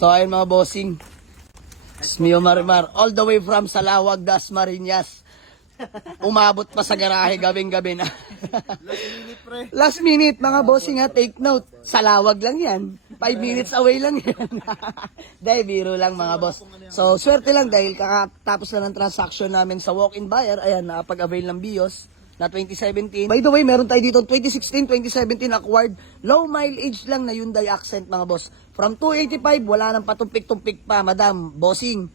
So ayun mga bossing. Smio Marimar, all the way from Salawag, Dasmariñas. Umabot pa sa garahe gabing-gabi na. Last minute, pre. Last minute, mga bossing ha, take note. Salawag lang yan. 5 minutes away lang yan. Dahil biro lang mga boss. So, swerte lang dahil kakatapos lang ng transaction namin sa walk-in buyer. Ayan, nakapag-avail ng BIOS na 2017. By the way, meron tayo dito 2016, 2017 acquired. Low mileage lang na Hyundai Accent mga boss. From 285, wala nang patumpik-tumpik pa, madam, bossing.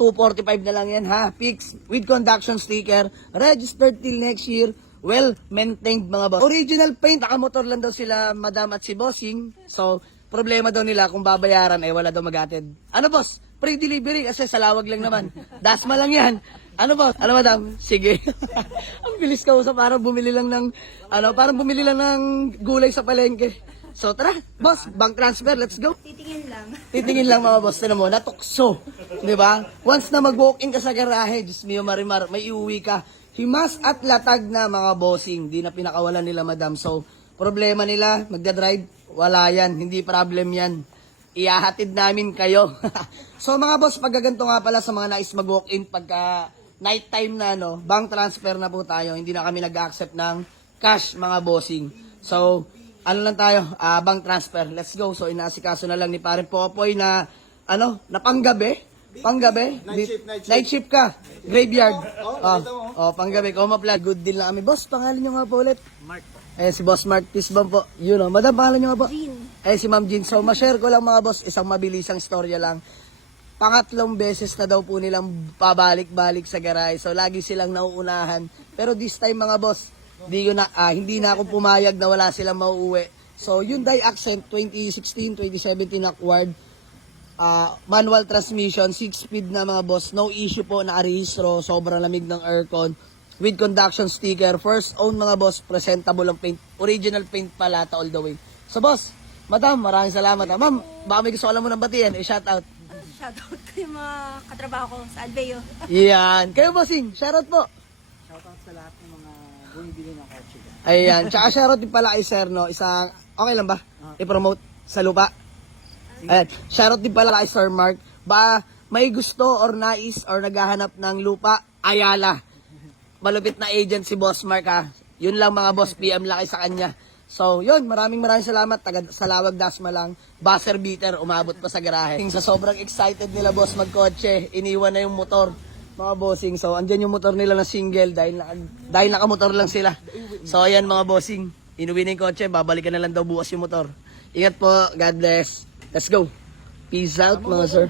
245 na lang yan ha, fix with conduction sticker, registered till next year, well maintained mga boss. Original paint, nakamotor lang daw sila madam at si bossing. So, problema daw nila kung babayaran ay wala daw magatid. Ano boss? Pre-delivery kasi Salawag lang naman. Dasma lang yan. Ano boss? Ano madam? Sige. Ang bilis ka usap, parang bumili lang ng gulay sa palengke. So tara, boss, bank transfer, let's go. Titingin lang. Titingin lang mga boss, tinan mo, natukso. Di ba? Once na mag-walk-in ka sa garahe, Diyos mio Marimar, may iuwi ka. Himas at latag na mga bossing, di na pinakawalan nila madam. So, problema nila, magdadrive, wala yan, hindi problem yan. Ihahatid namin kayo. So mga boss, pagkaganto nga pala sa mga nais mag-walk-in pagka night time na, no, bank transfer na po tayo, hindi na kami nag-accept ng cash mga bossing. So, ano lang tayo, bank transfer. Let's go. So inaasikaso na lang ni Pare Popoy na na panggabi. Night shift ka. Graveyard. Panggabi. Komapla. Good deal na kami. Boss, pangalan nyo nga po ulit. Mark. Si Boss Mark Tisbam po. Yun o. Madam, pangalan nyo nga po? Jean. Si Ma'am Jean. So, ma-share ko lang mga boss, isang mabilisang storya lang. Pangatlong beses na daw po nilang pabalik-balik sa garahe. So, lagi silang nauunahan. Pero this time mga boss, hindi na ako pumayag na wala silang mauuwi. So, Hyundai Accent 2016, 2017 acquired. Manual transmission, 6-speed na mga boss. No issue po, nakarehistro. Sobrang lamig ng aircon. With conduction sticker. First own mga boss. Presentable ang paint. Original paint palata all the way. So, boss, madam, maraming salamat. Ma'am, baka may gusto alam mo ng batiyan. Shout out. Shoutout ko yung mga katrabaho ko sa Alveo. Yan. Kayo, bossing. Shoutout po. Shoutout sa lahat ng mga bumibili ng kotse. Ayan. Tsaka shoutout din pala kay Sir, no? Isang, okay lang ba? I-promote sa lupa. Ayan. Shoutout din pala kay Sir Mark. Ba, may gusto or nais or naghahanap ng lupa, Ayala. Malupit na agent si Boss Mark ha. Yun lang mga boss, PM lang sa kanya. So, yun, maraming salamat. Taga Salawag, Dasma lang. Buzzer beater, umabot pa sa garahe. Sa sobrang excited nila boss magkotse, iniwan na yung motor. Mga bossing, so andyan yung motor nila na single dahil nakamotor lang sila. So ayan mga bossing, inuwi na yung kotse, babalikan na lang daw bukas yung motor. Ingat po, God bless. Let's go. Peace out mga sir.